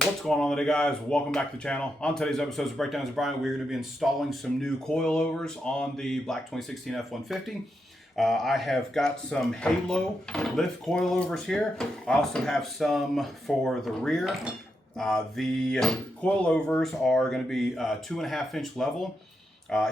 What's going on today, guys? Welcome back to the channel. On today's episode of Breakdowns of Brian, we're going to be installing some new coilovers on the black 2016 F-150. I have got some HaloLift coilovers here. I also have some for the rear. The coilovers are going to be 2.5 inch level.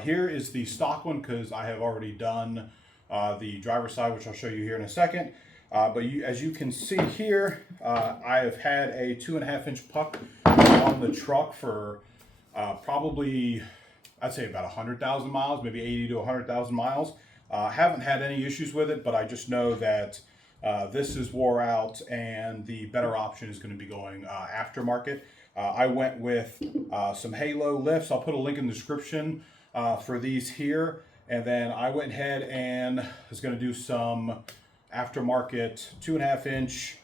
Here is the stock one because I have already done the driver's side, which I'll show you here in a second. As you can see here, I have had a 2.5 inch puck on the truck for probably, I'd say about 100,000 miles, maybe 80 to 100,000 miles. Haven't had any issues with it, but I just know that this is wore out and the better option is going to be going aftermarket. I went with some HaloLifts. I'll put a link in the description for these here. And then I went ahead and was going to do some aftermarket 2.5 inch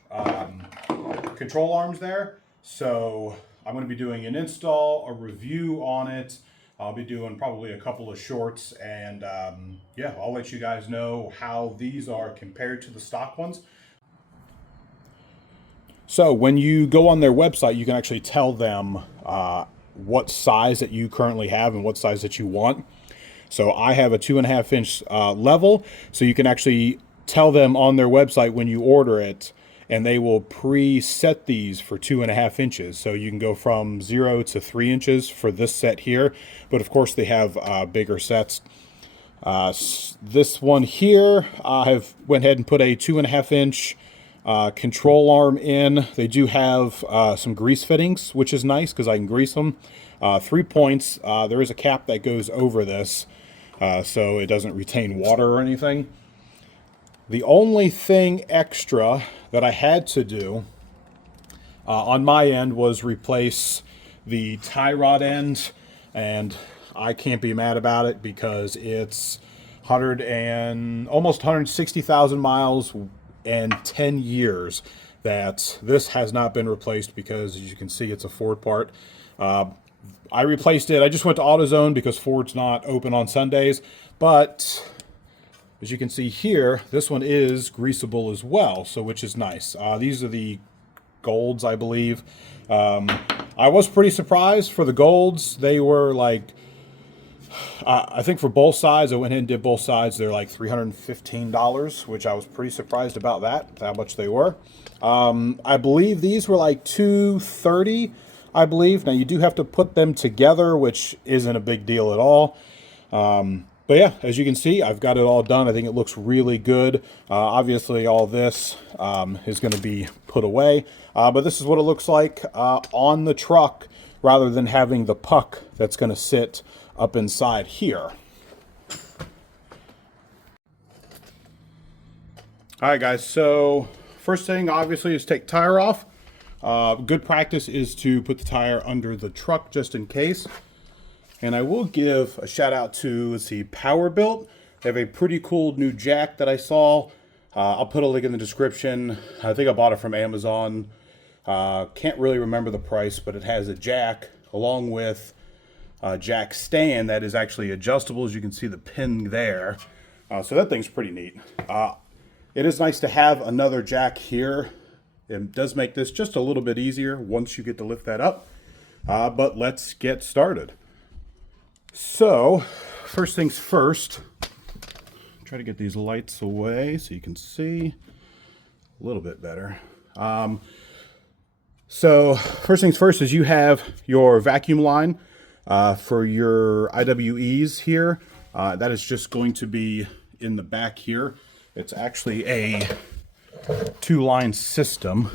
control arms there. So I'm going to be doing an install, a review on it. I'll be doing probably a couple of shorts, and yeah, I'll let you guys know how these are compared to the stock ones. So when you go on their website, you can actually tell them what size that you currently have and what size that you want. So I have a 2.5 inch level, so you can actually tell them on their website when you order it, and they will pre-set these for 2.5 inches. So you can go from 0 to 3 inches for this set here, but of course they have bigger sets. This one here, I have went ahead and put a 2.5 inch control arm in. They do have some grease fittings, which is nice because I can grease them. 3 points. There is a cap that goes over this, so it doesn't retain water or anything. The only thing extra that I had to do on my end was replace the tie rod end, and I can't be mad about it because it's almost 160,000 miles and 10 years that this has not been replaced because, as you can see, it's a Ford part. I replaced it. I just went to AutoZone because Ford's not open on Sundays, but as you can see here, this one is greasable as well, so which is nice. These are the golds, I believe. I was pretty surprised for the golds. They were like, I think for both sides, I went ahead and did both sides. They're like $315, which I was pretty surprised about that, how much they were. I believe these were like $230, I believe. Now, you do have to put them together, which isn't a big deal at all. But yeah, as you can see, I've got it all done. I think it looks really good. Obviously, all this is going to be put away. But this is what it looks like on the truck rather than having the puck that's going to sit up inside here. All right, guys. So first thing, obviously, is take tire off. Good practice is to put the tire under the truck just in case. And I will give a shout out to, let's see, Powerbuilt. They have a pretty cool new jack that I saw. I'll put a link in the description. I think I bought it from Amazon. Can't really remember the price, but it has a jack along with a jack stand that is actually adjustable. As you can see the pin there. So that thing's pretty neat. It is nice to have another jack here. It does make this just a little bit easier once you get to lift that up. But let's get started. So, first things first, try to get these lights away so you can see a little bit better. So, first things first is you have your vacuum line for your IWEs here. That is just going to be in the back here. It's actually a 2-line system.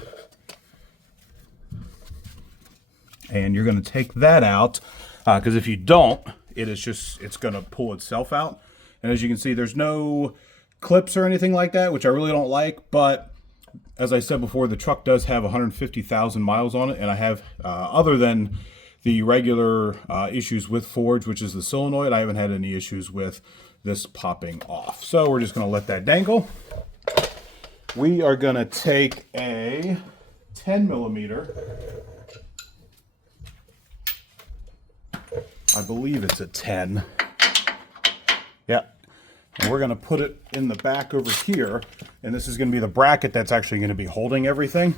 And you're going to take that out because if you don't, it's going to pull itself out. And as you can see, there's no clips or anything like that, which I really don't like. But as I said before, the truck does have 150,000 miles on it. And I have, other than the regular issues with Forge, which is the solenoid, I haven't had any issues with this popping off. So we're just going to let that dangle. We are going to take a 10 millimeter. I believe it's a 10. Yeah. And we're going to put it in the back over here. And this is going to be the bracket that's actually going to be holding everything.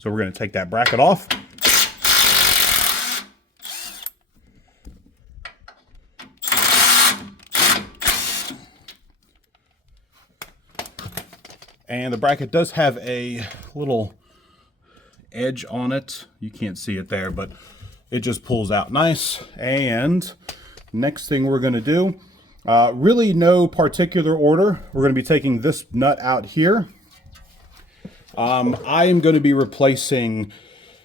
So we're going to take that bracket off. And the bracket does have a little edge on it. You can't see it there, but it just pulls out nice. And next thing we're going to do, really no particular order. We're going to be taking this nut out here. I am going to be replacing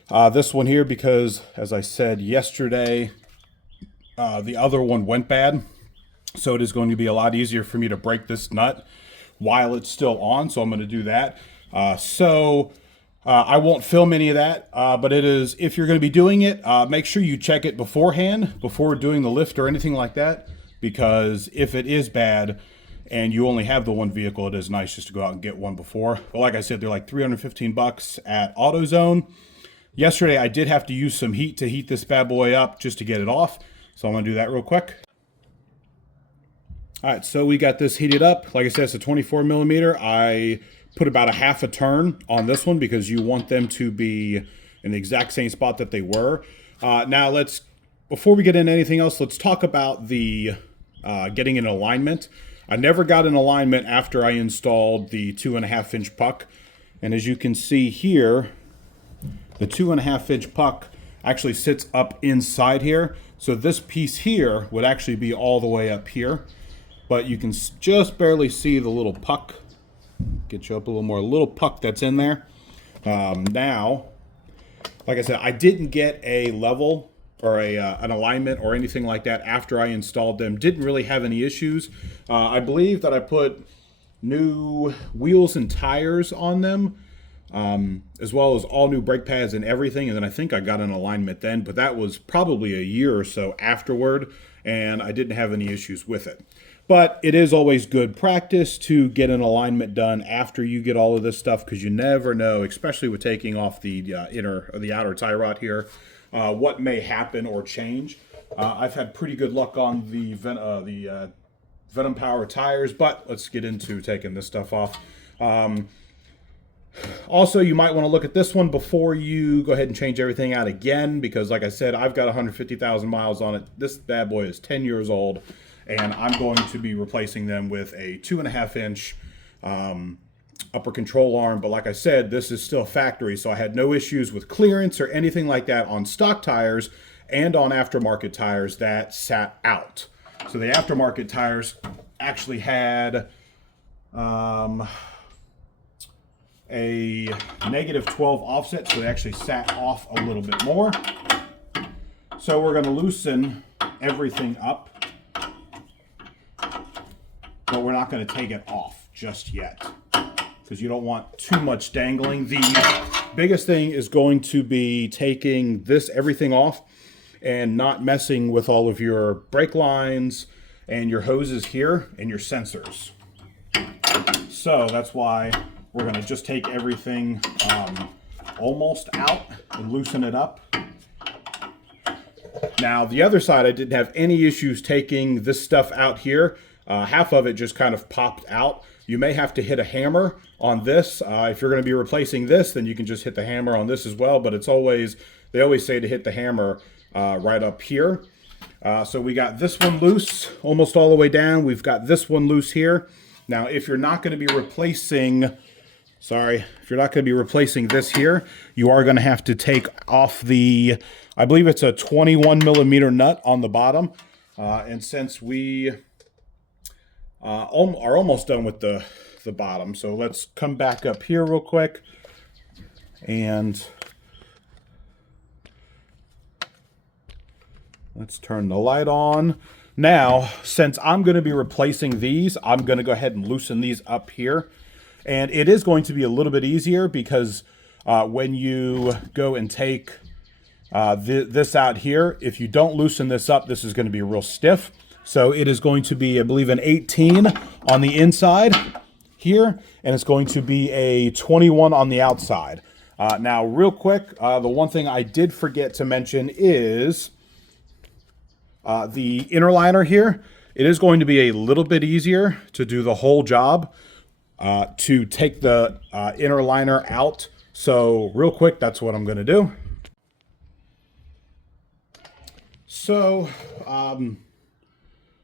this one here because, as I said yesterday, the other one went bad. So it is going to be a lot easier for me to break this nut while it's still on. So I'm going to do that. I won't film any of that, but it is, if you're going to be doing it, make sure you check it beforehand, before doing the lift or anything like that, because if it is bad and you only have the one vehicle, it is nice just to go out and get one before. But like I said, they're like 315 bucks at AutoZone. Yesterday, I did have to use some heat to heat this bad boy up just to get it off. So I'm going to do that real quick. All right, so we got this heated up. Like I said, it's a 24 millimeter. I put about a half a turn on this one because you want them to be in the exact same spot that they were. Now before we get into anything else, let's talk about the getting an alignment. I never got an alignment after I installed the 2.5 inch puck. And as you can see here, the 2.5 inch puck actually sits up inside here. So this piece here would actually be all the way up here, but you can just barely see the little puck. Get you up a little more, little puck that's in there. Now, like I said, I didn't get a level or an alignment or anything like that after I installed them. Didn't really have any issues. I believe that I put new wheels and tires on them, as well as all new brake pads and everything. And then I think I got an alignment then, but that was probably a year or so afterward, and I didn't have any issues with it. But it is always good practice to get an alignment done after you get all of this stuff, because you never know, especially with taking off the inner or the outer tie rod here, what may happen or change. I've had pretty good luck on the Venom Power tires, but let's get into taking this stuff off. Also, you might want to look at this one before you go ahead and change everything out again, because like I said, I've got 150,000 miles on it. This bad boy is 10 years old. And I'm going to be replacing them with a 2.5 inch upper control arm. But like I said, this is still factory, so I had no issues with clearance or anything like that on stock tires and on aftermarket tires that sat out. So the aftermarket tires actually had a -12 offset, so they actually sat off a little bit more. So we're going to loosen everything up, but we're not going to take it off just yet because you don't want too much dangling. The biggest thing is going to be taking everything off and not messing with all of your brake lines and your hoses here and your sensors. So that's why we're going to just take everything almost out and loosen it up. Now the other side, I didn't have any issues taking this stuff out here. Half of it just kind of popped out. You may have to hit a hammer on this. If you're going to be replacing this, then you can just hit the hammer on this as well. But they always say to hit the hammer right up here. So we got this one loose almost all the way down. We've got this one loose here. Now, if you're not going to be replacing this here, you are going to have to take off I believe it's a 21 millimeter nut on the bottom. And since we are almost done with the bottom, so let's come back up here real quick and let's turn the light on. Now, since I'm going to be replacing these, I'm going to go ahead and loosen these up here. And it is going to be a little bit easier because when you go and take this out here, if you don't loosen this up, this is going to be real stiff. So it is going to be, I believe, an 18 on the inside here, and it's going to be a 21 on the outside. Now, real quick, the one thing I did forget to mention is the inner liner here. It is going to be a little bit easier to do the whole job, to take the inner liner out. So real quick, that's what I'm going to do. So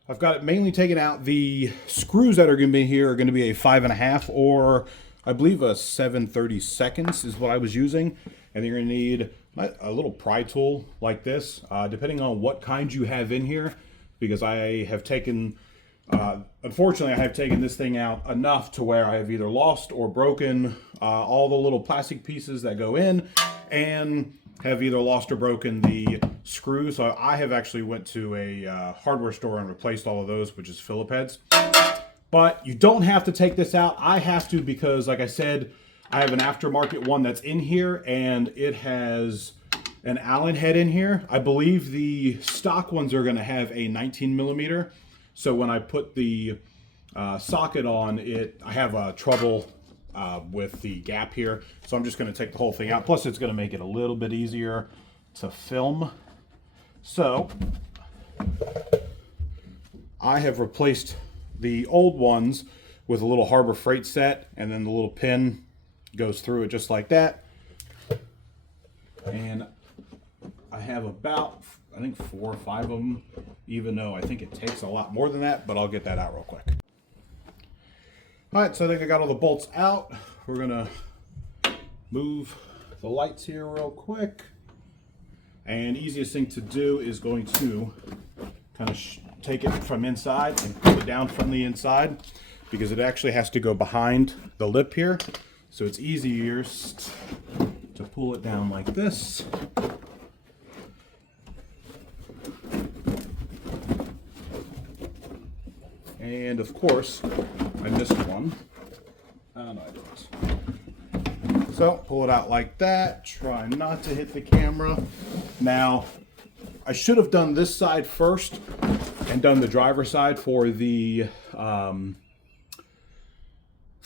I've got it mainly taken out. The screws that are going to be here are going to be a 5.5 or I believe a 7/32 is what I was using. And you're gonna need a little pry tool like this, depending on what kind you have in here, because I have taken, unfortunately, I have taken this thing out enough to where I have either lost or broken all the little plastic pieces that go in, and have either lost or broken the screws. So I have actually went to a hardware store and replaced all of those, which is Phillip heads. But you don't have to take this out. I have to because, like I said, I have an aftermarket one that's in here, and it has an Allen head in here. I believe the stock ones are going to have a 19 millimeter. So when I put the socket on it, I have trouble with the gap here. So I'm just going to take the whole thing out. Plus, it's going to make it a little bit easier to film. So I have replaced the old ones with a little Harbor Freight set, and then the little pin goes through it just like that. And I have about, I think 4 or 5 of them, even though I think it takes a lot more than that, but I'll get that out real quick. All right, so I think I got all the bolts out. We're gonna move the lights here real quick. And easiest thing to do is going to kind of take it from inside and pull it down from the inside, because it actually has to go behind the lip here. So it's easiest to pull it down like this. And of course, I missed one. Oh, no, I didn't. So pull it out like that. Try not to hit the camera. Now, I should have done this side first and done the driver's side for the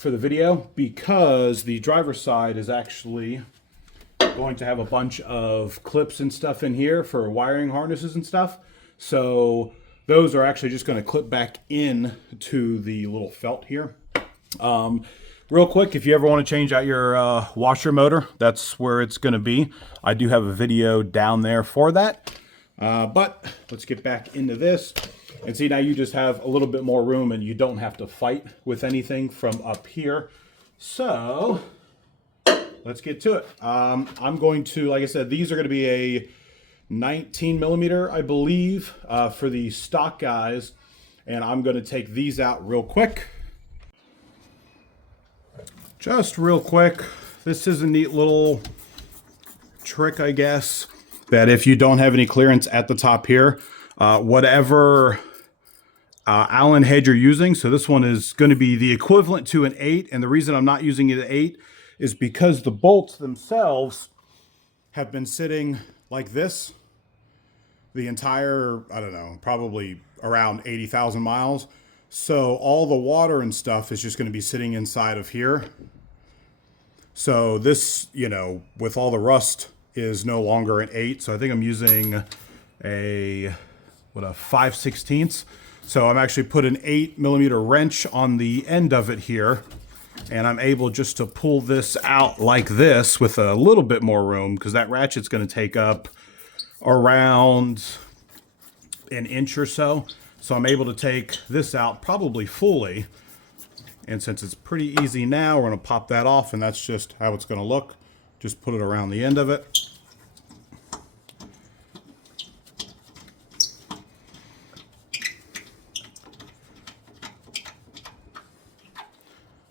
video, because the driver's side is actually going to have a bunch of clips and stuff in here for wiring harnesses and stuff. So those are actually just going to clip back in to the little felt here. Real quick, if you ever want to change out your washer motor, that's where it's going to be. I do have a video down there for that. But let's get back into this. And see, now you just have a little bit more room and you don't have to fight with anything from up here. So let's get to it. I'm going to, like I said, these are going to be a 19 millimeter, I believe, for the stock guys. And I'm going to take these out real quick. Just real quick. This is a neat little trick, I guess, that if you don't have any clearance at the top here, whatever Allen head you're using, so this one is going to be the equivalent to an 8, and the reason I'm not using it at 8 is because the bolts themselves have been sitting like this the entire, I don't know, probably around 80,000 miles. So all the water and stuff is just going to be sitting inside of here. So this, you know, with all the rust, is no longer an 8. So I think I'm using a 5/16. So I'm actually put an 8 millimeter wrench on the end of it here, and I'm able just to pull this out like this with a little bit more room, because that ratchet's going to take up around an inch or so. So I'm able to take this out probably fully. And since it's pretty easy now, we're going to pop that off, and that's just how it's going to look. Just put it around the end of it.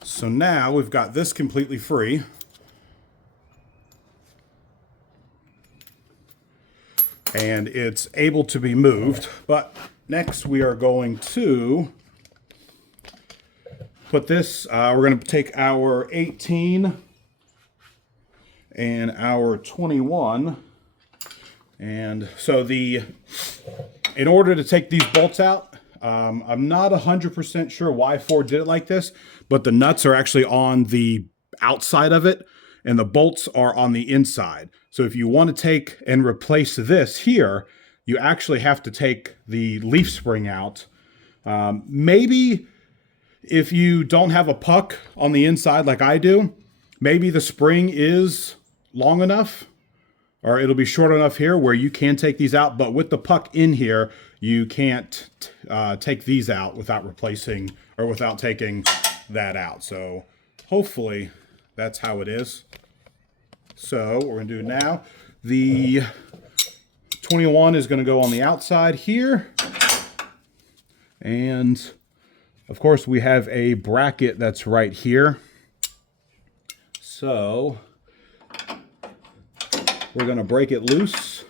So now we've got this completely free. And it's able to be moved. But next we are going to put this, we're going to take our 18 and our 21. And so in order to take these bolts out, I'm not 100% sure why Ford did it like this, but the nuts are actually on the outside of it and the bolts are on the inside. So if you want to take and replace this here, you actually have to take the leaf spring out. Maybe if you don't have a puck on the inside like I do, maybe the spring is long enough, or it'll be short enough here where you can take these out. But with the puck in here, you can't take these out without replacing or without taking that out. So hopefully that's how it is. So what we're going to do now, the 21 is going to go on the outside here. And of course we have a bracket that's right here. So we're going to break it loose.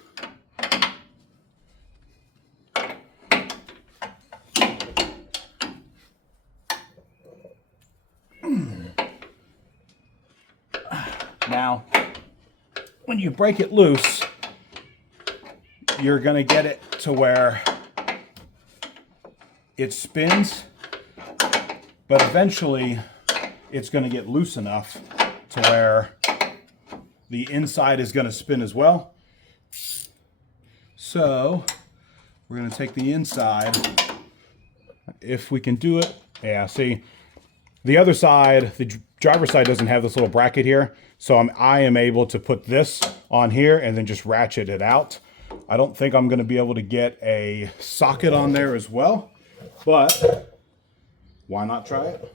Now, when you break it loose, you're going to get it to where it spins, but eventually it's going to get loose enough to where the inside is going to spin as well. So we're going to take the inside, if we can do it. Yeah, see, the other side, the driver's side doesn't have this little bracket here. So I am able to put this on here and then just ratchet it out. I don't think I'm going to be able to get a socket on there as well, but why not try it?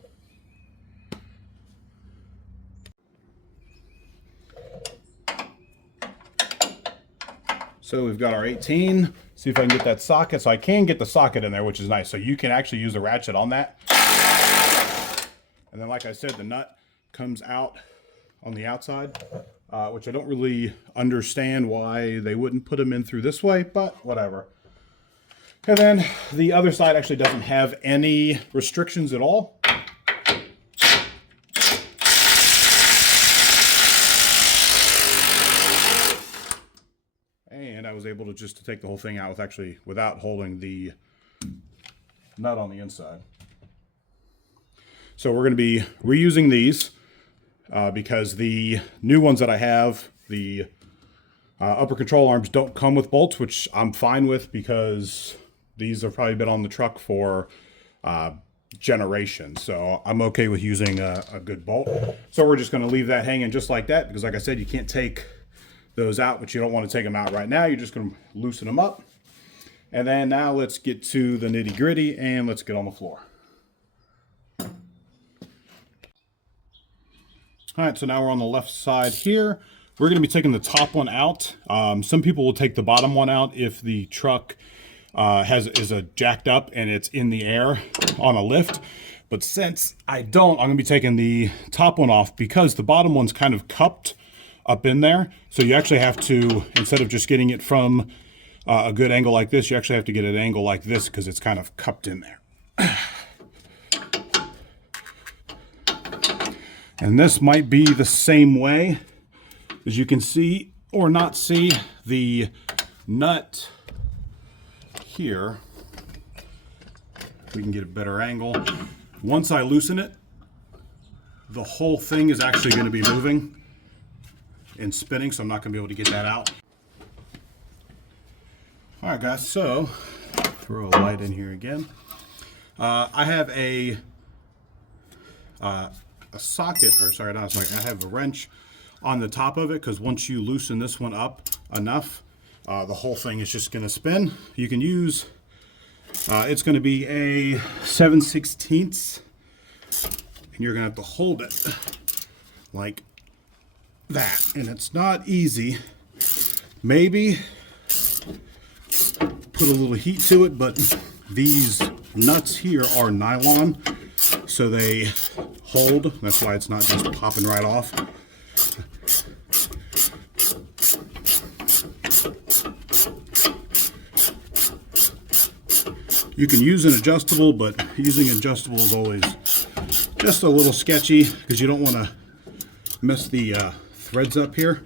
So we've got our 18. See if I can get that socket. So I can get the socket in there, which is nice. So you can actually use a ratchet on that. And then, like I said, the nut comes out on the outside, which I don't really understand why they wouldn't put them in through this way, but whatever. And then the other side actually doesn't have any restrictions at all. And I was able to just take the whole thing out without holding the nut on the inside. So we're going to be reusing these because the new ones that I have, the upper control arms don't come with bolts, which I'm fine with because these have probably been on the truck for generations. So I'm okay with using a good bolt. So we're just going to leave that hanging just like that because, like I said, you can't take those out, but you don't want to take them out right now. You're just going to loosen them up. And then now let's get to the nitty gritty and let's get on the floor. All right, so now we're on the left side here. We're going to be taking the top one out. Some people will take the bottom one out if the truck is jacked up and it's in the air on a lift. But since I don't, I'm going to be taking the top one off because the bottom one's kind of cupped up in there. So you actually have to, instead of just getting it from a good angle like this, you actually have to get an angle like this because it's kind of cupped in there. And this might be the same way. As you can see or not see, the nut here, we can get a better angle. Once I loosen it, the whole thing is actually going to be moving and spinning, so I'm not going to be able to get that out. All right, guys, so throw a light in here again. I have a socket, or sorry, not a socket, I have a wrench on the top of it because once you loosen this one up enough, the whole thing is just going to spin. You can use, it's going to be a 7/16, and you're going to have to hold it like that, and it's not easy. Maybe put a little heat to it, but these nuts here are nylon, so they hold. That's why it's not just popping right off. You can use an adjustable, but using adjustable is always just a little sketchy because you don't want to mess the threads up here.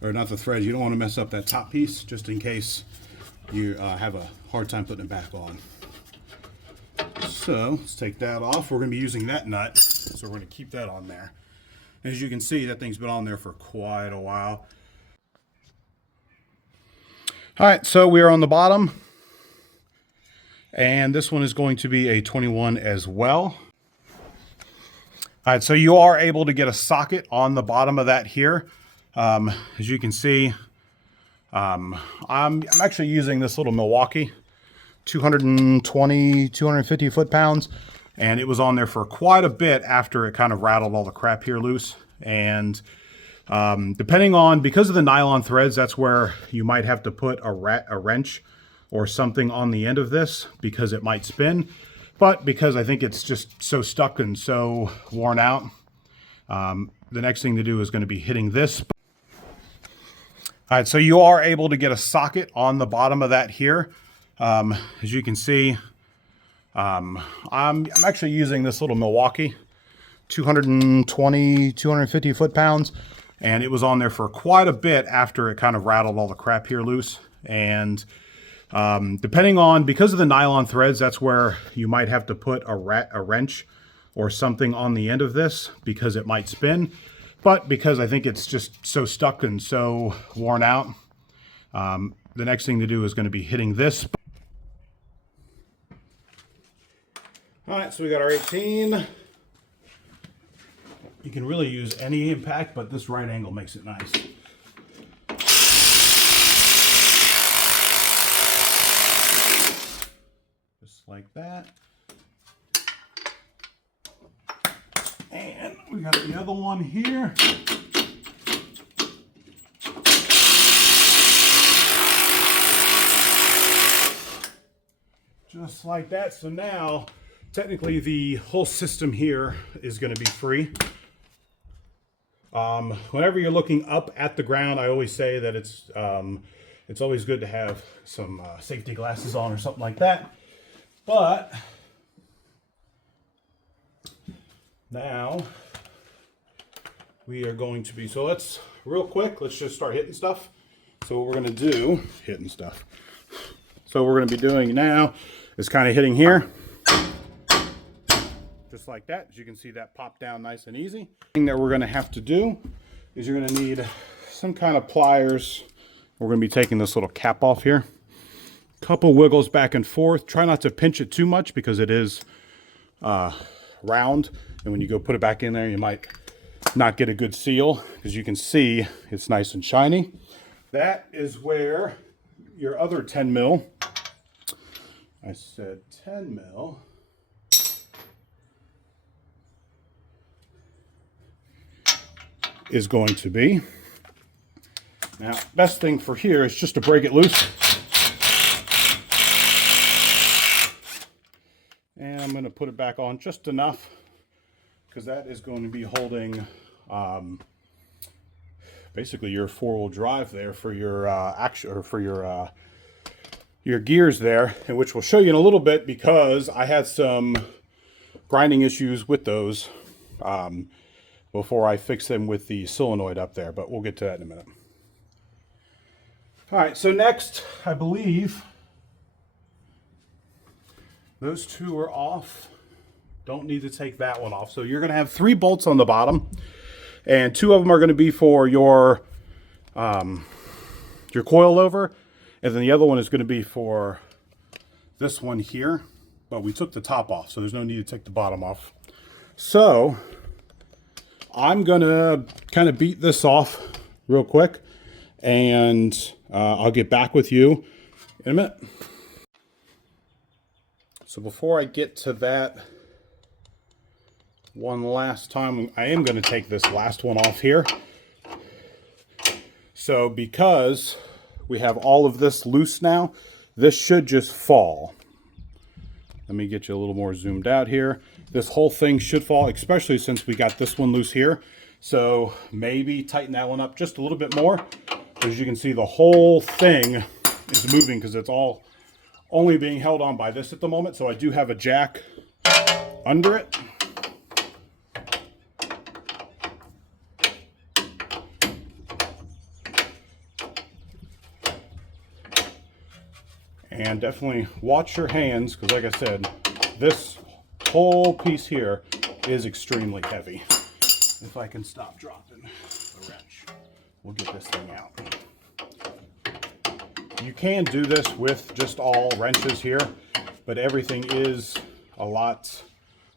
Or not the threads, you don't want to mess up that top piece just in case you have a hard time putting it back on. So let's take that off. We're going to be using that nut, so we're going to keep that on there. As you can see, that thing's been on there for quite a while. All right, so we are on the bottom, and this one is going to be a 21 as well. All right, so you are able to get a socket on the bottom of that here. As you can see, I'm actually using this little Milwaukee 220, 250 foot-pounds. and it was on there for quite a bit after it kind of rattled all the crap here loose. And depending on, because of the nylon threads, that's where you might have to put a wrench or something on the end of this because it might spin. But because I think it's just so stuck and so worn out, the next thing to do is going to be hitting this. All right, so you are able to get a socket on the bottom of that here. As you can see, I'm actually using this little Milwaukee 250 foot-pounds, and it was on there for quite a bit after it kind of rattled all the crap here loose. And depending on, because of the nylon threads, that's where you might have to put a wrench or something on the end of this because it might spin. But because I think it's just so stuck and so worn out, the next thing to do is going to be hitting this. All right, so we got our 18. You can really use any impact, but this right angle makes it nice. Just like that. And we got the other one here. Just like that. So now, technically the whole system here is going to be free. Whenever you're looking up at the ground, I always say that it's always good to have some safety glasses on or something like that. But now we are going to be, so let's real quick, let's just start hitting stuff. So what we're going to do, So what we're going to be doing now is kind of hitting here. Just like that. As you can see, that popped down nice and easy. The thing that we're going to have to do is you're going to need some kind of pliers. We're going to be taking this little cap off here. Couple wiggles back and forth. Try not to pinch it too much because it is round. And when you go put it back in there, you might not get a good seal. As you can see, it's nice and shiny. That is where your other 10 mil, I said 10 mil, is going to be. Now, best thing for here is just to break it loose. And I'm going to put it back on just enough because that is going to be holding basically your four-wheel drive there for your your gears there, and which we'll show you in a little bit because I had some grinding issues with those before I fix them with the solenoid up there, but we'll get to that in a minute. All right, so next, I believe those two are off. Don't need to take that one off. So you're going to have 3 bolts on the bottom, and 2 of them are going to be for your coilover, and then the other one is going to be for this one here. But we took the top off, so there's no need to take the bottom off. So I'm going to kind of beat this off real quick, and I'll get back with you in a minute. So before I get to that one last time, I am going to take this last one off here. So because we have all of this loose now, this should just fall. Let me get you a little more zoomed out here. This whole thing should fall, especially since we got this one loose here. So maybe tighten that one up just a little bit more. As you can see, the whole thing is moving because it's all only being held on by this at the moment. So I do have a jack under it. And definitely watch your hands because, like I said, this whole piece here is extremely heavy. If I can stop dropping the wrench, we'll get this thing out. You can do this with just all wrenches here, but everything is a lot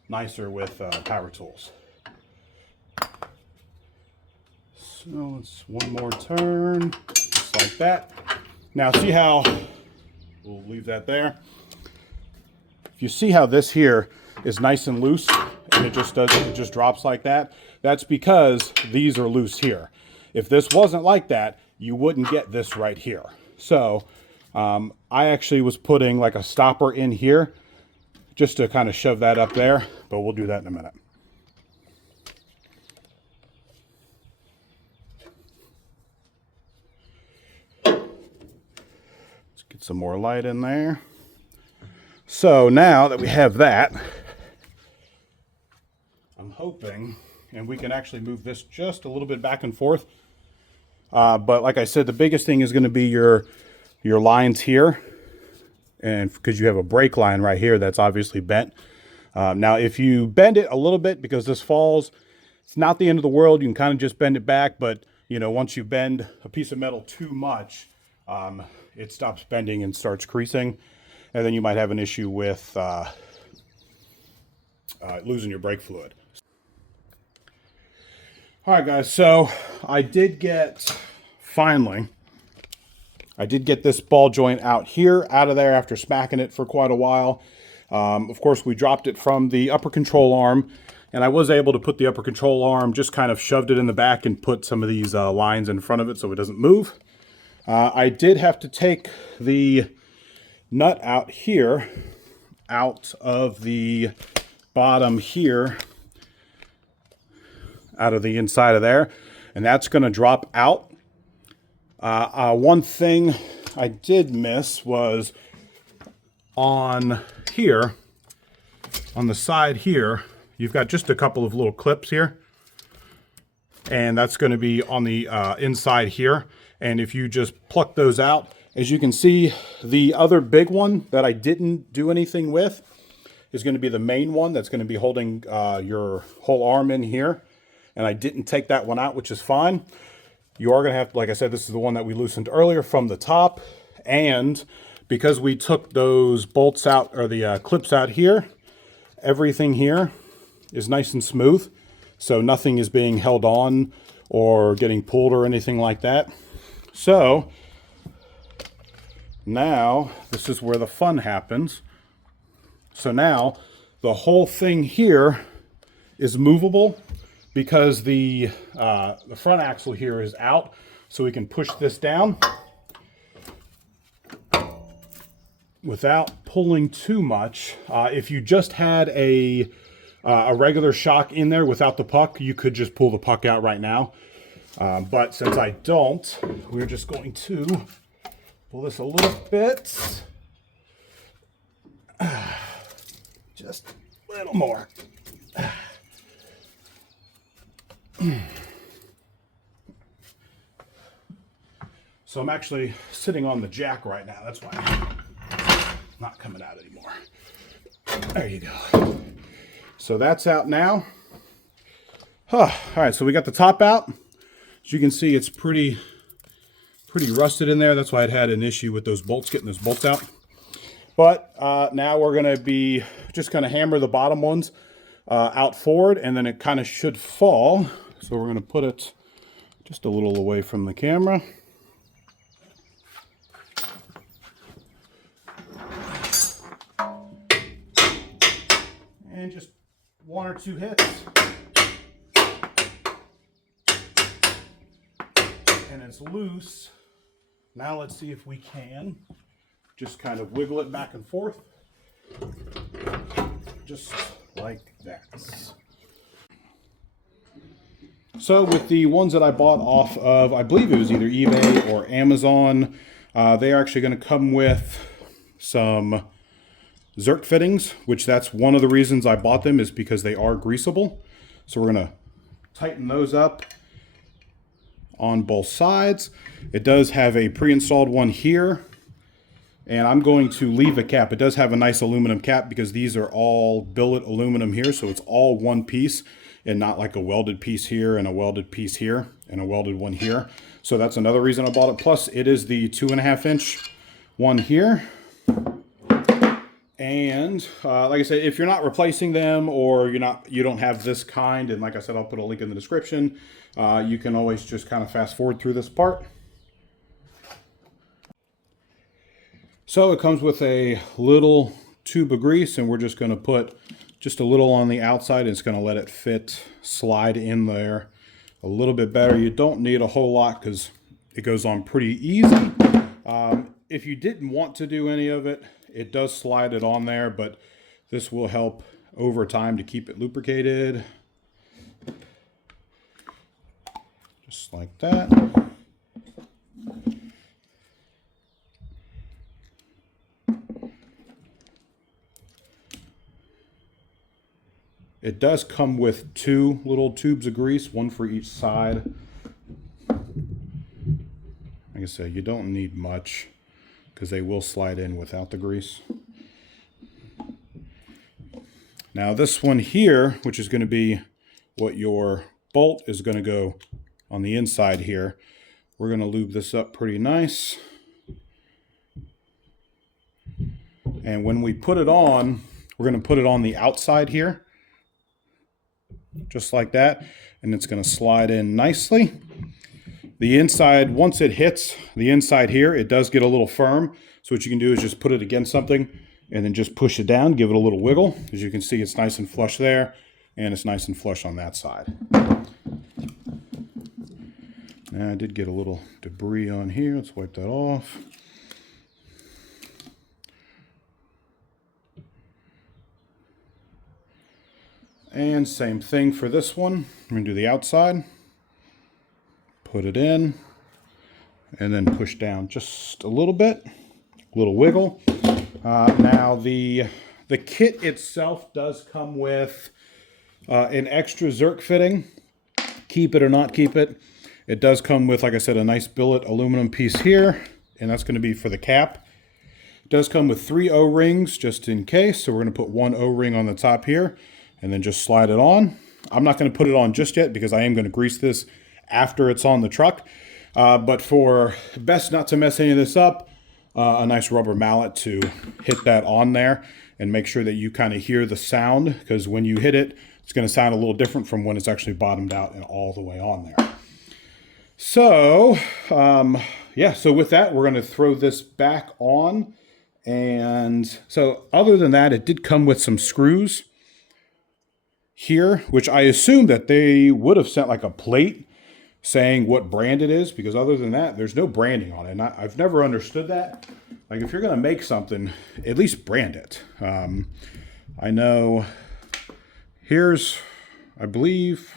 nicer with power tools. So it's one more turn, just like that. Now see how, we'll leave that there. If you see how this here, is nice and loose, and it just drops like that. That's because these are loose here. If this wasn't like that, you wouldn't get this right here. So I actually was putting like a stopper in here just to kind of shove that up there, but we'll do that in a minute. Let's get some more light in there. So now that we have that, I'm hoping, and we can actually move this just a little bit back and forth. But like I said, the biggest thing is going to be your lines here, and because you have a brake line right here that's obviously bent. Now, if you bend it a little bit because this falls, it's not the end of the world. You can kind of just bend it back, but you know, once you bend a piece of metal too much, it stops bending and starts creasing. And then you might have an issue with losing your brake fluid. All right, guys, so I did get this ball joint out of there after smacking it for quite a while. Of course, we dropped it from the upper control arm, and I was able to put the upper control arm, just kind of shoved it in the back and put some of these lines in front of it so it doesn't move. I did have to take the nut out here, out of the bottom here, out of the inside of there, and that's going to drop out. One thing I did miss was on here, on the side here, you've got just a couple of little clips here, and that's going to be on the inside here. And if you just pluck those out, as you can see, the other big one that I didn't do anything with is going to be the main one that's going to be holding your whole arm in here. And I didn't take that one out, which is fine. You are going to have, like I said, this is the one that we loosened earlier from the top. And because we took those bolts out, or the clips out here, everything here is nice and smooth. So nothing is being held on or getting pulled or anything like that. So now this is where the fun happens. So now the whole thing here is movable because the front axle here is out, so we can push this down without pulling too much. If you just had a regular shock in there without the puck, you could just pull the puck out right now. But since I don't, we're just going to pull this a little bit. Just a little more. So I'm actually sitting on the jack right now. That's why it's not coming out anymore. There you go. So that's out now. All right, so we got the top out. As you can see, it's pretty rusted in there. That's why I'd had an issue with those bolts, getting those bolts out. But now we're going to be just going to hammer the bottom ones out forward, and then it kind of should fall. So we're going to put it just a little away from the camera. And just one or two hits. And it's loose. Now let's see if we can just kind of wiggle it back and forth. Just like that. So with the ones that I bought off of, I believe it was either eBay or Amazon, they are actually going to come with some Zerk fittings, which that's one of the reasons I bought them, is because they are greasable. So we're going to tighten those up on both sides. It does have a pre-installed one here, and I'm going to leave a cap. It does have a nice aluminum cap because these are all billet aluminum here, so it's all one piece and not like a welded piece here and a welded piece here and a welded one here. So that's another reason I bought it. Plus it is the 2.5 inch one here. And like I said, if you're not replacing them, or you don't have this kind, and like I said, I'll put a link in the description, you can always just kind of fast forward through this part. So it comes with a little tube of grease, and we're just going to put just a little on the outside. It's going to let it fit, slide in there a little bit better. You don't need a whole lot because it goes on pretty easy. If you didn't want to do any of it, it does slide it on there, but this will help over time to keep it lubricated. Just like that. It does come with 2 little tubes of grease, 1 for each side. Like I said, you don't need much because they will slide in without the grease. Now this one here, which is going to be what your bolt is going to go on the inside here, we're going to lube this up pretty nice. And when we put it on, we're going to put it on the outside here, just like that, and it's going to slide in nicely. The inside, once it hits the inside here, it does get a little firm. So what you can do is just put it against something and then just push it down, give it a little wiggle. As you can see, it's nice and flush there, and it's nice and flush on that side. Now I did get a little debris on here. Let's wipe that off. And same thing for this one. I'm going to do the outside. Put it in, and then push down just a little bit, a little wiggle. Now the kit itself does come with an extra Zerk fitting. Keep it or not keep it. It does come with, like I said, a nice billet aluminum piece here, and that's going to be for the cap. It does come with 3 O-rings just in case, so we're going to put 1 O-ring on the top here, and then just slide it on. I'm not going to put it on just yet because I am going to grease this after it's on the truck. But for best not to mess any of this up, a nice rubber mallet to hit that on there and make sure that you kind of hear the sound, because when you hit it, it's going to sound a little different from when it's actually bottomed out and all the way on there. So, yeah, so with that, we're going to throw this back on. And so other than that, it did come with some screws here, which I assume that they would have sent like a plate saying what brand it is, because other than that, there's no branding on it. And I've never understood that. Like, if you're going to make something, at least brand it. I know here's, I believe,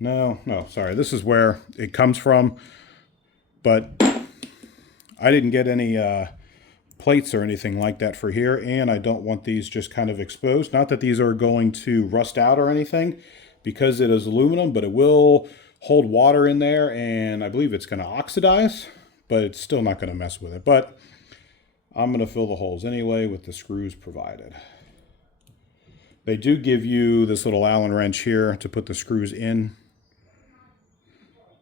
no, sorry. This is where it comes from, but I didn't get any plates or anything like that for here. And I don't want these just kind of exposed. Not that these are going to rust out or anything because it is aluminum, but it will hold water in there, and I believe it's going to oxidize, but it's still not going to mess with it. But I'm going to fill the holes anyway with the screws provided. They do give you this little Allen wrench here to put the screws in,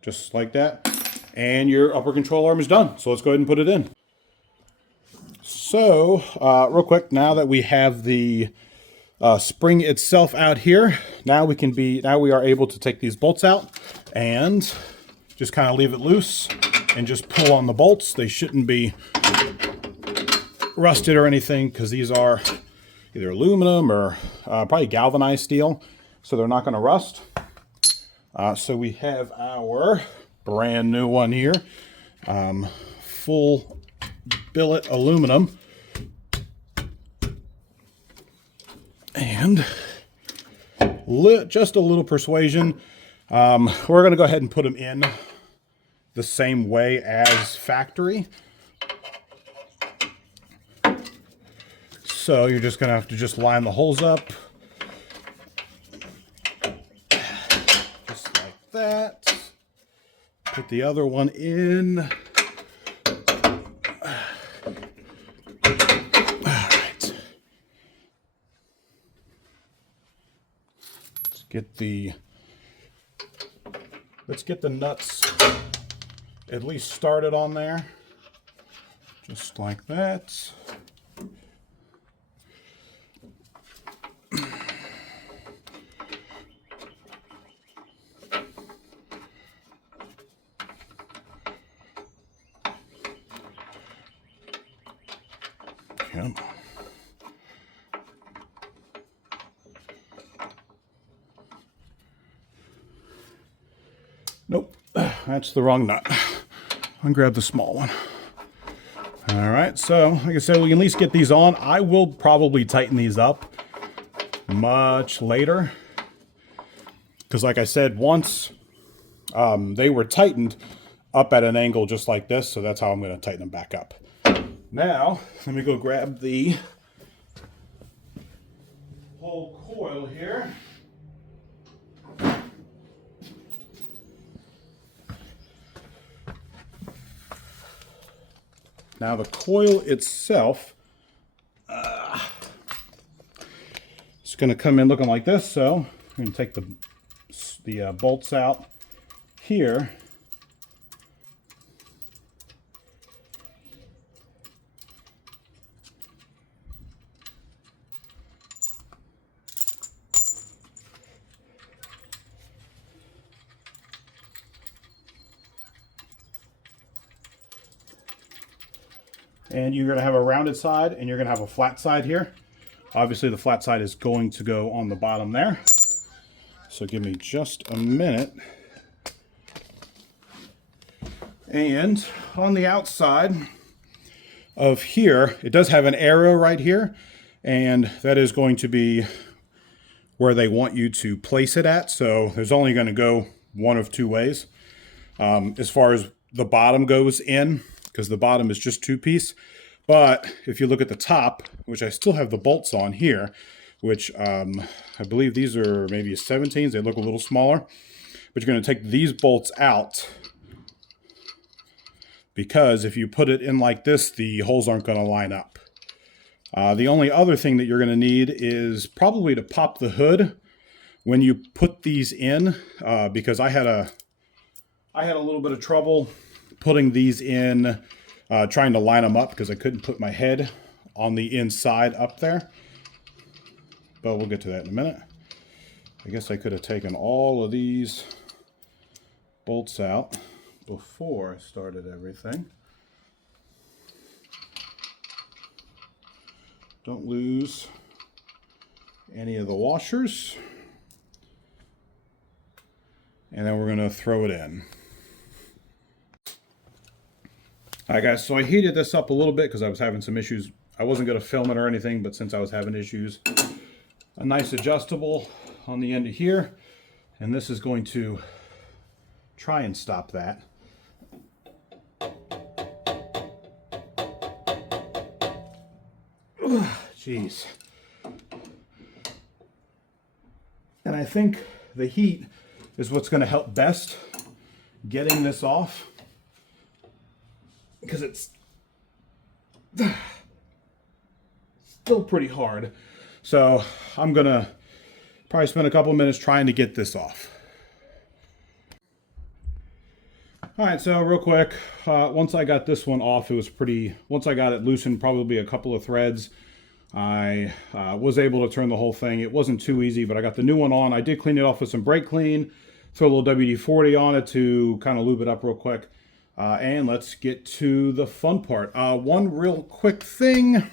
just like that. And your upper control arm is done. So let's go ahead and put it in. So real quick, now that we have the spring itself out here, now we are able to take these bolts out and just kind of leave it loose and just pull on the bolts. They shouldn't be rusted or anything because these are either aluminum or probably galvanized steel, so they're not going to rust. So we have our brand new one here, full billet aluminum, and just a little persuasion. We're going to go ahead and put them in the same way as factory. So you're just going to have to just line the holes up. Just like that. Put the other one in. Alright. Let's get the nuts at least started on there. Just like that. Come on. that's the wrong nut. I'll grab the small one. All right, so like I said, we can at least get these on. I will probably tighten these up much later, because like I said, once they were tightened up at an angle just like this, so that's how I'm going to tighten them back up. Now, let me go grab the whole coil here. Now the coil itself is going to come in looking like this. So I'm going to take the bolts out here. And you're going to have a rounded side and you're going to have a flat side here. Obviously the flat side is going to go on the bottom there. So give me just a minute. And on the outside of here, it does have an arrow right here. And that is going to be where they want you to place it at. So there's only going to go one of two ways. As far as the bottom goes in, because the bottom is just two-piece. But if you look at the top, which I still have the bolts on here, which I believe these are maybe 17s. They look a little smaller. But you're going to take these bolts out, because if you put it in like this, the holes aren't going to line up. The only other thing that you're going to need is probably to pop the hood when you put these in, because I had a little bit of trouble putting these in, trying to line them up, because I couldn't put my head on the inside up there. But we'll get to that in a minute. I guess I could have taken all of these bolts out before I started everything. Don't lose any of the washers. And then we're going to throw it in. Alright guys, so I heated this up a little bit because I was having some issues. I wasn't going to film it or anything, but since I was having issues, a nice adjustable on the end of here. And this is going to try and stop that. Jeez. And I think the heat is what's going to help best getting this off, because it's still pretty hard. So I'm going to probably spend a couple of minutes trying to get this off. All right, so real quick, once I got this one off, it was once I got it loosened, probably a couple of threads, I was able to turn the whole thing. It wasn't too easy, but I got the new one on. I did clean it off with some brake clean, throw a little WD-40 on it to kind of lube it up real quick. And let's get to the fun part. One real quick thing,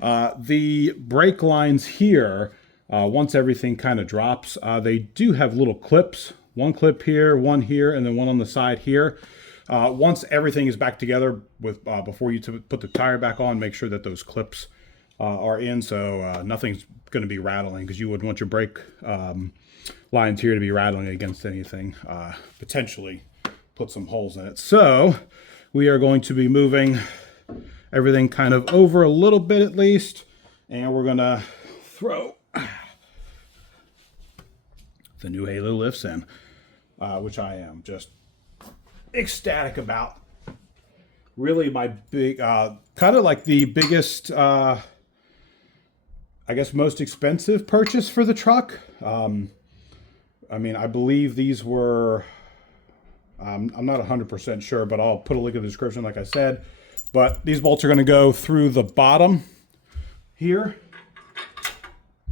the brake lines here, once everything kind of drops, they do have little clips. One clip here, one here, and then one on the side here. Once everything is back together, before you put the tire back on, make sure that those clips are in, so nothing's going to be rattling, because you would want your brake lines here to be rattling against anything, potentially put some holes in it. So we are going to be moving everything kind of over a little bit at least, and we're going to throw the new HaloLifts in, which I am just ecstatic about. Really my big, kind of like the biggest, I guess most expensive purchase for the truck. I mean, I believe these were, I'm not 100% sure, but I'll put a link in the description like I said. But these bolts are going to go through the bottom here,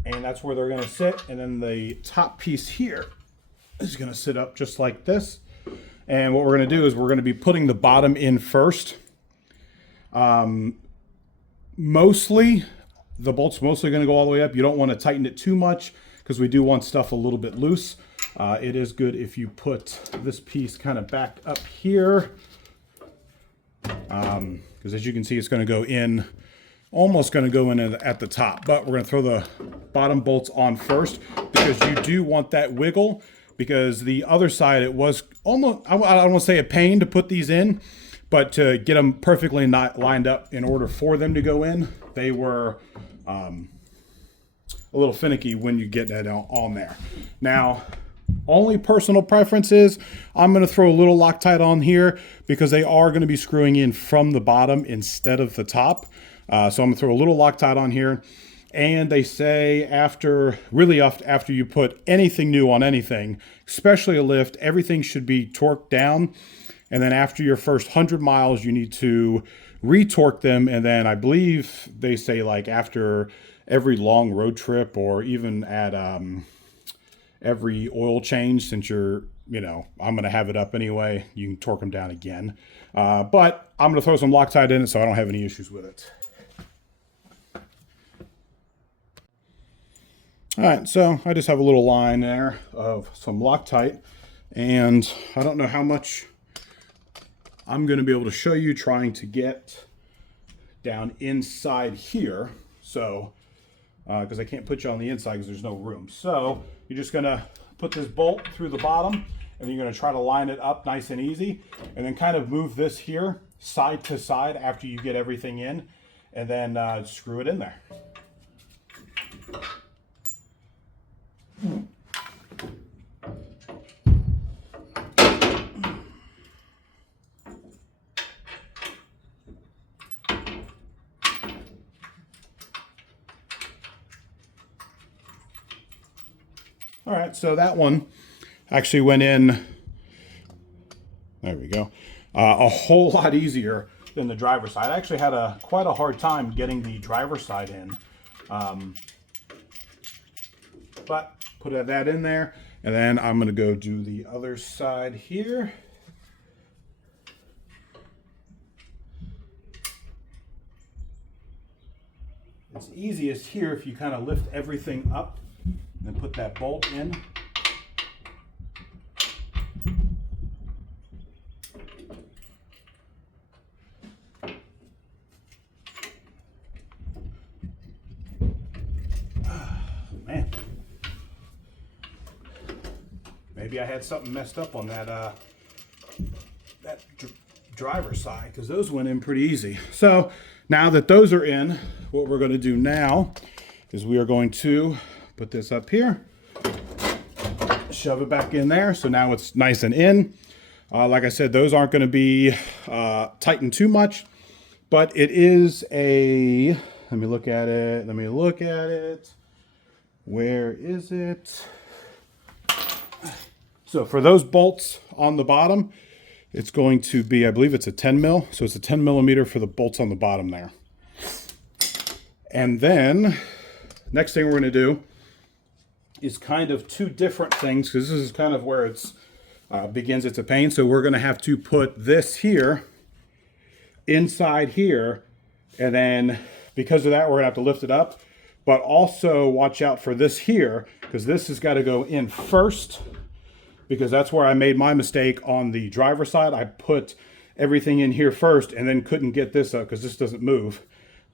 and that's where they're going to sit. And then the top piece here is going to sit up just like this. And what we're going to do is we're going to be putting the bottom in first. Mostly, the bolt's mostly going to go all the way up. You don't want to tighten it too much, because we do want stuff a little bit loose. It is good if you put this piece kind of back up here, because as you can see, it's going to go in, almost going to go in at the top, but we're going to throw the bottom bolts on first because you do want that wiggle, because the other side, it was almost, I don't want to say a pain to put these in, but to get them perfectly not lined up in order for them to go in, they were a little finicky when you get that on there. Now, only personal preference is I'm going to throw a little Loctite on here because they are going to be screwing in from the bottom instead of the top. So I'm going to throw a little Loctite on here. And they say after you put anything new on anything, especially a lift, everything should be torqued down. And then after your first 100 miles, you need to retorque them. And then I believe they say like after every long road trip, or even at every oil change, since you're, I'm going to have it up anyway, you can torque them down again. But I'm going to throw some Loctite in it so I don't have any issues with it. All right, so I just have a little line there of some Loctite, and I don't know how much I'm going to be able to show you trying to get down inside here. So, because I can't put you on the inside because there's no room. So you're just going to put this bolt through the bottom, and then you're going to try to line it up nice and easy, and then kind of move this here side to side after you get everything in, and then screw it in there. All right, so that one actually went in, there we go, a whole lot easier than the driver's side. I actually had quite a hard time getting the driver's side in, but put that in there, and then I'm going to go do the other side here. It's easiest here if you kind of lift everything up and put that bolt in. Man, maybe I had something messed up on that driver's side, because those went in pretty easy. So now that those are in, what we're going to do now is we are going to put this up here, shove it back in there. So now it's nice and in. Like I said, those aren't going to be tightened too much, but it is a, let me look at it. Where is it? So for those bolts on the bottom, it's going to be, I believe it's a 10 mil. So it's a 10 millimeter for the bolts on the bottom there. And then next thing we're going to do is kind of two different things, because this is kind of where it's begins its a pain. So we're going to have to put this here inside here, and then because of that, we're going to have to lift it up. But also watch out for this here, because this has got to go in first, because that's where I made my mistake on the driver's side. I put everything in here first and then couldn't get this up because this doesn't move.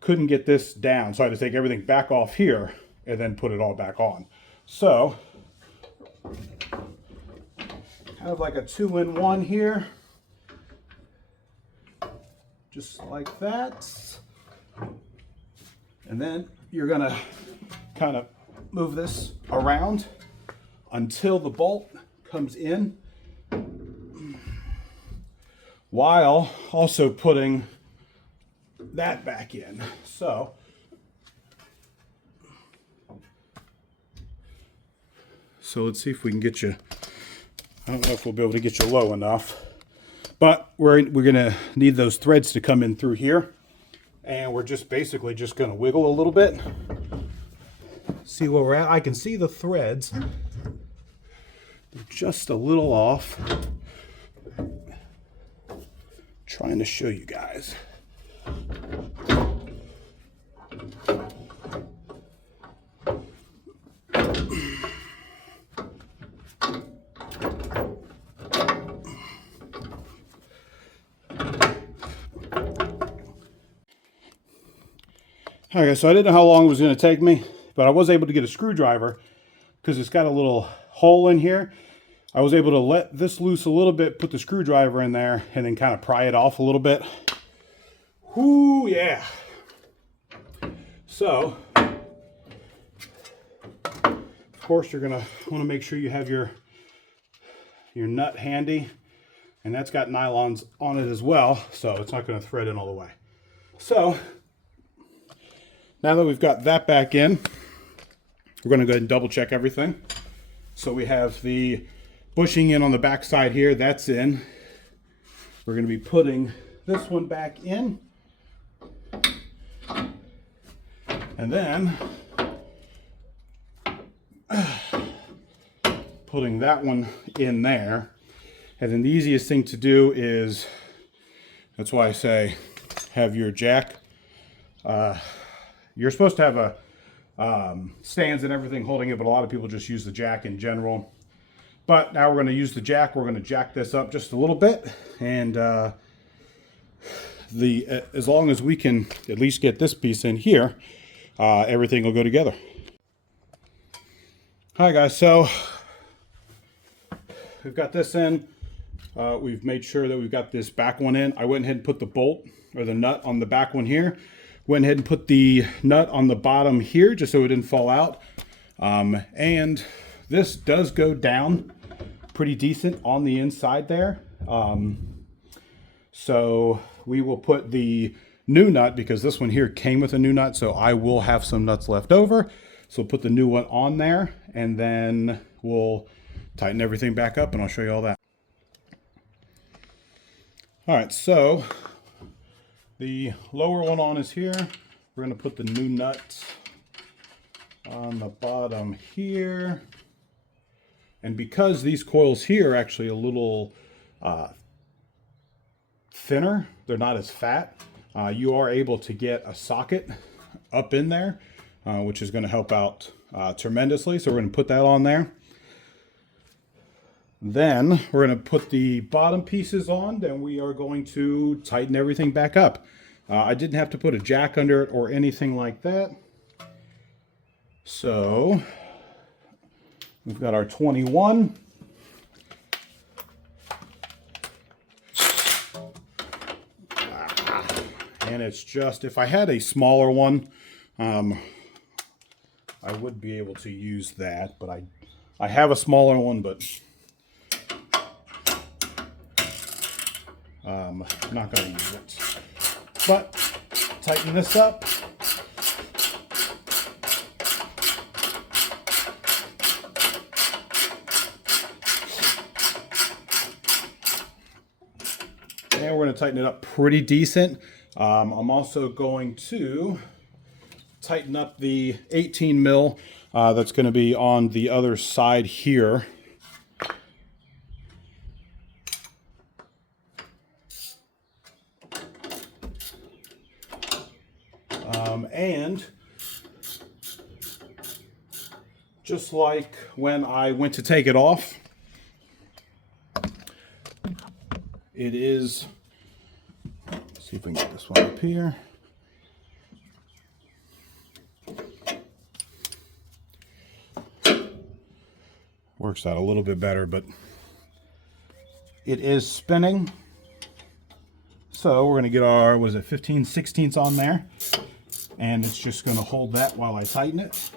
Couldn't get this down, so I had to take everything back off here and then put it all back on. So, kind of like a 2-in-1 here. Just like that. And then you're gonna kind of move this around until the bolt comes in, while also putting that back in. So let's see if we can get you, I don't know if we'll be able to get you low enough, but we're gonna need those threads to come in through here, and we're just basically just gonna wiggle a little bit, see where we're at. I can see the threads, they're just a little off. Trying to show you guys. All right, guys, so I didn't know how long it was going to take me, but I was able to get a screwdriver because it's got a little hole in here. I was able to let this loose a little bit, put the screwdriver in there, and then kind of pry it off a little bit. Whoo, yeah. So, of course, you're going to want to make sure you have your nut handy. And that's got nylons on it as well, so it's not going to thread in all the way. So, now that we've got that back in, we're going to go ahead and double check everything. So we have the bushing in on the back side here, that's in. We're going to be putting this one back in. And then putting that one in there. And then the easiest thing to do is, that's why I say have your jack. You're supposed to have a stands and everything holding it, but a lot of people just use the jack in general. But now we're going to use the jack. We're going to jack this up just a little bit, and as long as we can at least get this piece in here, everything will go together. Hi guys, so we've got this in. We've made sure that we've got this back one in. I went ahead and put the bolt or the nut on the back one here. Went ahead and put the nut on the bottom here just so it didn't fall out. And this does go down pretty decent on the inside there. So we will put the new nut, because this one here came with a new nut, so I will have some nuts left over. So we'll put the new one on there, and then we'll tighten everything back up, and I'll show you all that. All right, so the lower one on is here. We're going to put the new nut on the bottom here. And because these coils here are actually a little thinner, they're not as fat, you are able to get a socket up in there, which is going to help out tremendously. So we're going to put that on there. Then we're going to put the bottom pieces on, and we are going to tighten everything back up. I didn't have to put a jack under it or anything like that. So we've got our 21. And it's just, if I had a smaller one, I would be able to use that, but I have a smaller one, but I'm not going to use it. But tighten this up. And we're going to tighten it up pretty decent. I'm also going to tighten up the 18 mil that's going to be on the other side here. And just like when I went to take it off, it is, let's see if we can get this one up here. Works out a little bit better, but it is spinning. So we're going to get our, was it 15/16 on there? And it's just going to hold that while I tighten it.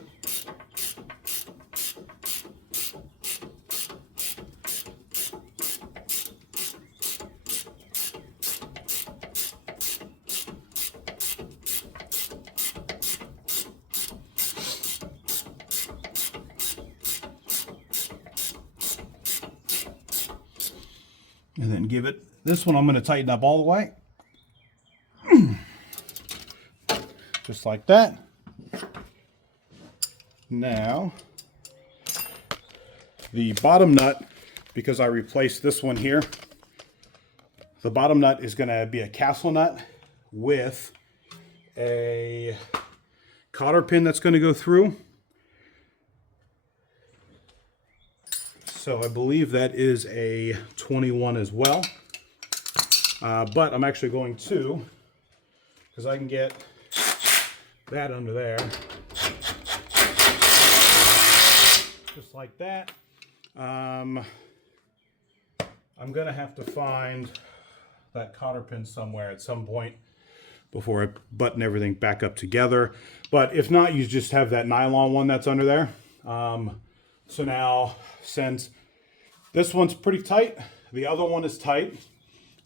And then give it, this one I'm going to tighten up all the way. Just like that. Now, the bottom nut, because I replaced this one here, the bottom nut is going to be a castle nut with a cotter pin that's going to go through. So I believe that is a 21 as well. But I'm actually going to, because I can get that under there. Just like that. I'm gonna have to find that cotter pin somewhere at some point before I button everything back up together. But if not, you just have that nylon one that's under there. So now, since this one's pretty tight, the other one is tight,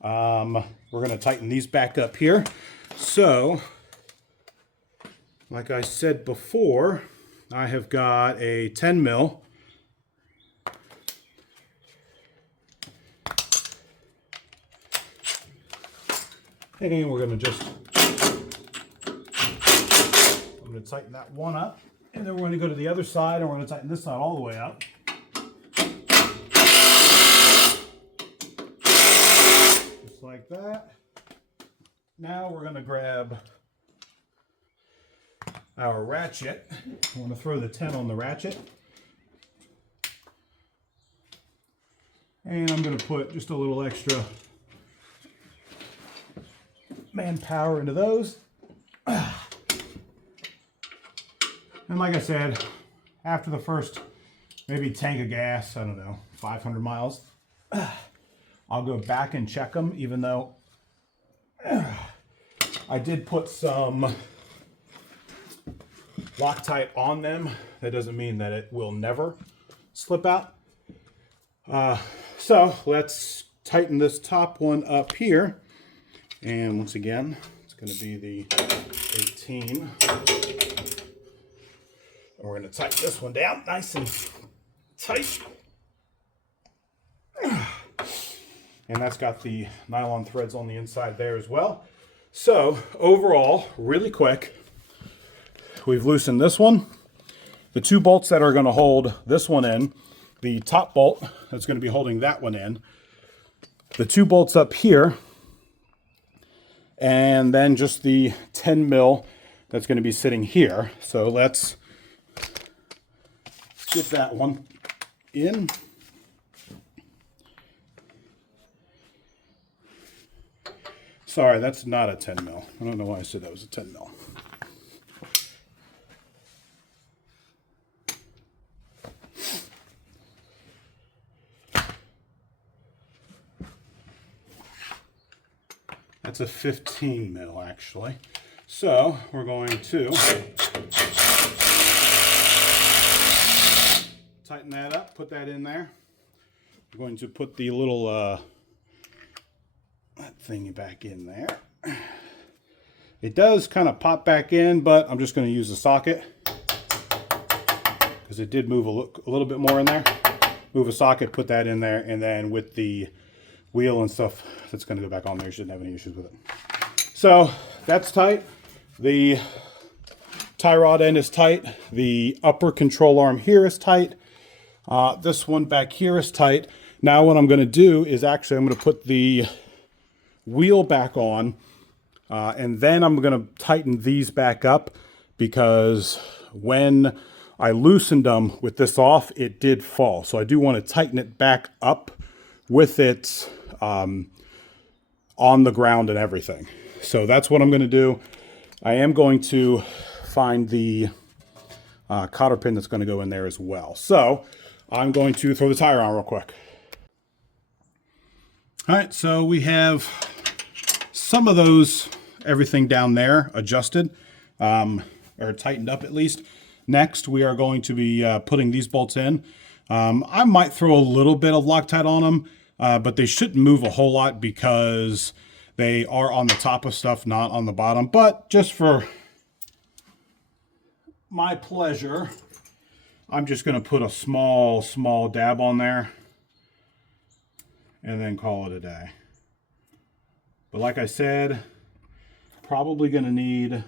we're gonna tighten these back up here. So, like I said before, I have got a 10 mil. And we're gonna I'm gonna tighten that one up. And then we're gonna go to the other side and we're gonna tighten this side all the way up. Just like that. Now we're gonna grab our ratchet. I'm gonna throw the 10 on the ratchet. And I'm gonna put just a little extra manpower into those. And like I said, after the first maybe tank of gas, I don't know, 500 miles, I'll go back and check them, even though I did put some Loctite on them. That doesn't mean that it will never slip out. So let's tighten this top one up here. And once again, it's going to be the 18. And we're going to tighten this one down nice and tight. And that's got the nylon threads on the inside there as well. So overall, really quick, we've loosened this one. The two bolts that are going to hold this one in, the top bolt that's going to be holding that one in, the two bolts up here, and then just the 10 mil that's going to be sitting here. So let's get that one in. Sorry, that's not a 10 mil. I don't know why I said that was a 10 mil. That's a 15 mil actually. So we're going to tighten that up, put that in there. I'm going to put the little that thingy back in there. It does kind of pop back in, but I'm just going to use the socket because it did move a little bit more in there. Move a socket, put that in there, and then with the wheel and stuff that's going to go back on there, you shouldn't have any issues with it. So that's tight. The tie rod end is tight. The upper control arm here is tight. This one back here is tight. Now what I'm going to do is actually I'm going to put the wheel back on, and then I'm going to tighten these back up, because when I loosened them with this off, it did fall. So I do want to tighten it back up with it on the ground and everything. So that's what I'm going to do. I am going to find the cotter pin that's going to go in there as well. So I'm going to throw the tire on real quick. All right, so we have some of those, everything down there adjusted, or tightened up at least. Next, we are going to be putting these bolts in. I might throw a little bit of Loctite on them, but they shouldn't move a whole lot because they are on the top of stuff, not on the bottom. But just for my pleasure, I'm just going to put a small dab on there and then call it a day. But like I said, probably going to need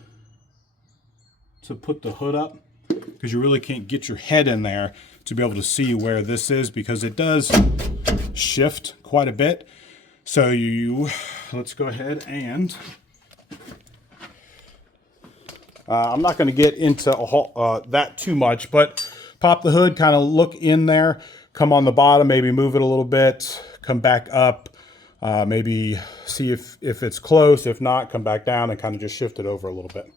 to put the hood up, because you really can't get your head in there to be able to see where this is, because it does shift quite a bit. So let's go ahead and I'm not going to get into that too much, but pop the hood, kind of look in there, come on the bottom, maybe move it a little bit, come back up, maybe see if it's close. If not, come back down and kind of just shift it over a little bit.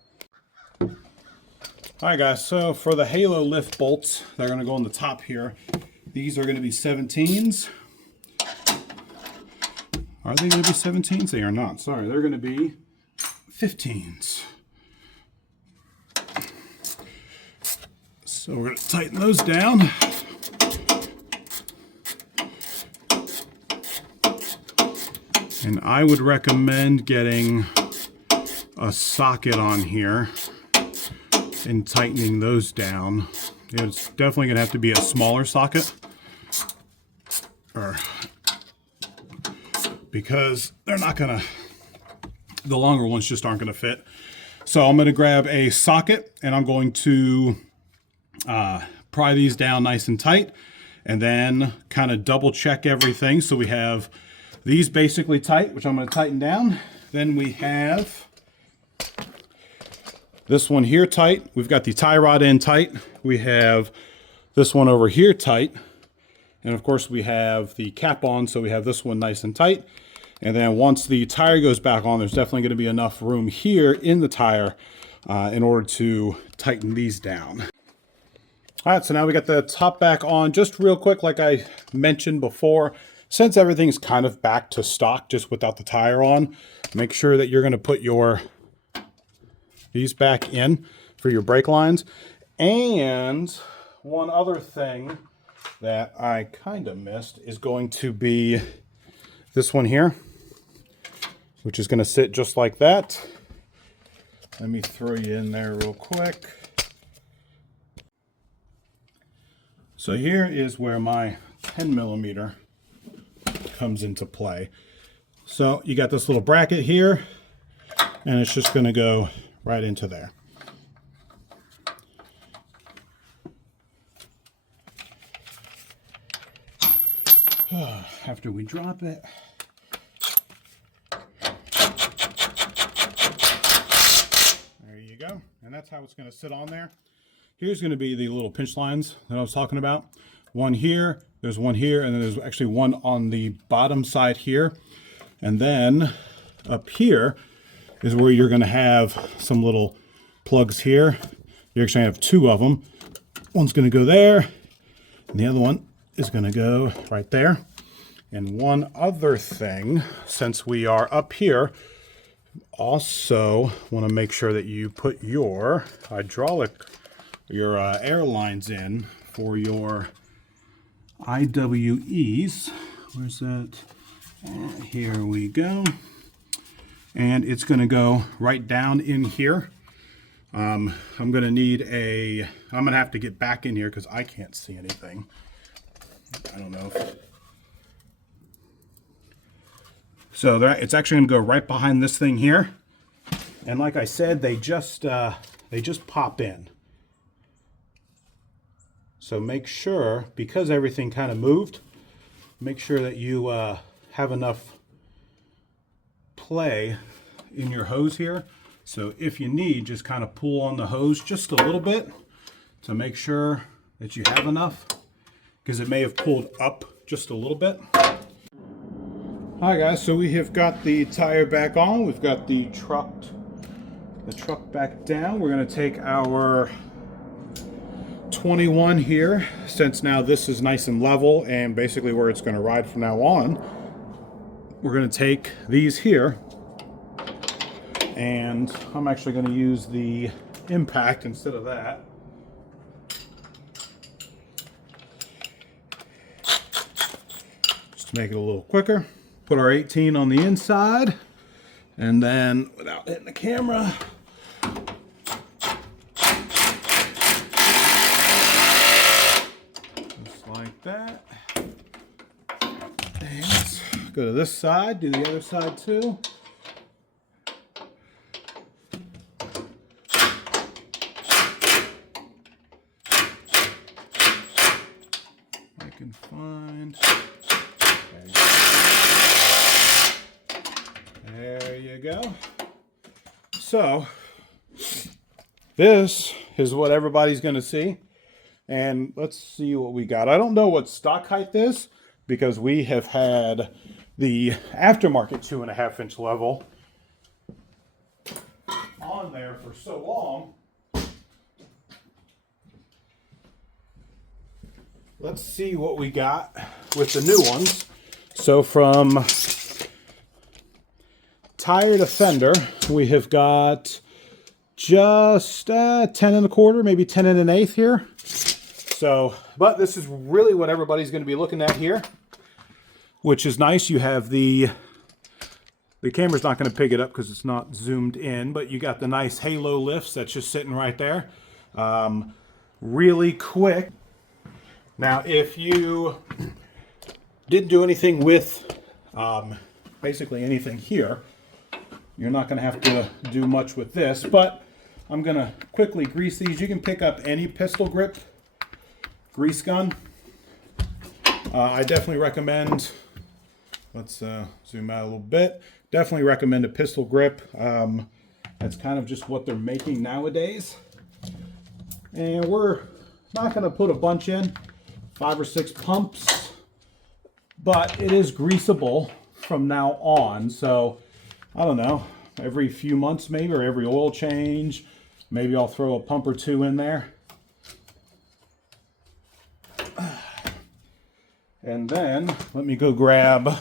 All right, guys, so for the HaloLift bolts, they're going to go on the top here. These are going to be 17s. Are they going to be 17s? They are not. Sorry, they're going to be 15s. So we're going to tighten those down. And I would recommend getting a socket on here and tightening those down. It's definitely going to have to be a smaller socket, because they're not going to, the longer ones just aren't going to fit. So I'm going to grab a socket and I'm going to pry these down nice and tight, and then kind of double check everything. So we have these basically tight, which I'm going to tighten down. Then we have this one here tight. We've got the tie rod end tight. We have this one over here tight. And of course we have the cap on, so we have this one nice and tight. And then once the tire goes back on, there's definitely going to be enough room here in the tire in order to tighten these down. All right, so now we got the top back on. Just real quick, like I mentioned before, since everything's kind of back to stock just without the tire on, make sure that you're going to put these back in for your brake lines. And one other thing that I kind of missed is going to be this one here, which is going to sit just like that. Let me throw you in there real quick. So here is where my 10mm comes into play. So you got this little bracket here, and it's just going to go right into there. After we drop it, there you go. And that's how it's going to sit on there. Here's going to be the little pinch lines that I was talking about. One here, there's one here, and then there's actually one on the bottom side here. And then up here is where you're going to have some little plugs here. You're actually going to have two of them. One's going to go there, and the other one is going to go right there. And one other thing, since we are up here, also want to make sure that you put your air lines in for your IWEs. Where's that? Here we go. And it's going to go right down in here. I'm going to need I'm going to have to get back in here because I can't see anything. I don't know if... So it's actually going to go right behind this thing here. And like I said, they just pop in. So make sure, because everything kind of moved, make sure that you have enough play in your hose here. So if you need, just kind of pull on the hose just a little bit to make sure that you have enough, because it may have pulled up just a little bit. Hi guys, so we have got the tire back on. We've got the truck back down. We're going to take our 21 here, since now this is nice and level and basically where it's going to ride from now on. We're going to take these here, and I'm actually going to use the impact instead of that. Just to make it a little quicker. Put our 18 on the inside, and then without hitting the camera, just like that. And go to this side, do the other side too. I can find. There you go. So this is what everybody's going to see. And let's see what we got. I don't know what stock height is, because we have had the aftermarket 2.5-inch level on there for so long let's see what we got with the new ones. So from Tire Defender, we have got just 10 1/4, maybe 10 1/8 here. So, but this is really what everybody's going to be looking at here, which is nice. You have the camera's not going to pick it up because it's not zoomed in, but you got the nice HaloLifts that's just sitting right there. Really quick. Now, if you didn't do anything with basically anything here, you're not going to have to do much with this, but I'm going to quickly grease these. You can pick up any pistol grip grease gun. I definitely recommend, let's zoom out a little bit, definitely recommend a pistol grip. That's kind of just what they're making nowadays. And we're not going to put a bunch in, 5 or 6 pumps, but it is greasable from now on. So I don't know, every few months maybe, or every oil change, maybe I'll throw a pump or 2 in there. And then let me go grab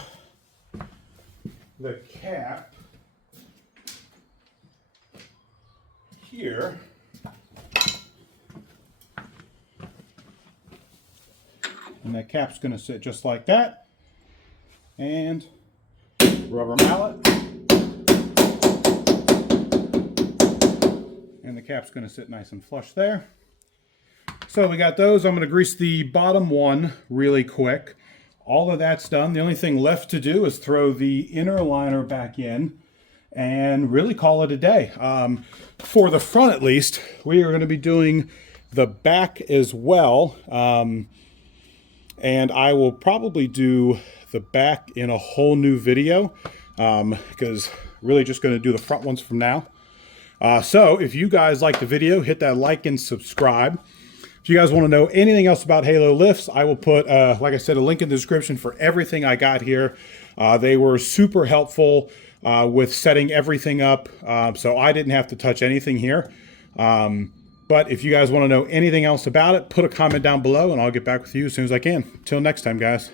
the cap here. And that cap's going to sit just like that. And rubber mallet. And the cap's going to sit nice and flush there. So we got those. I'm going to grease the bottom one really quick. All of that's done. The only thing left to do is throw the inner liner back in and really call it a day. For the front at least, we are going to be doing the back as well. And I will probably do the back in a whole new video because really just going to do the front ones from now. So if you guys like the video, hit that like and subscribe. If you guys want to know anything else about HaloLifts, I will put, like I said, a link in the description for everything I got here. They were super helpful with setting everything up, so I didn't have to touch anything here. But if you guys want to know anything else about it, put a comment down below and I'll get back with you as soon as I can. Till next time, guys.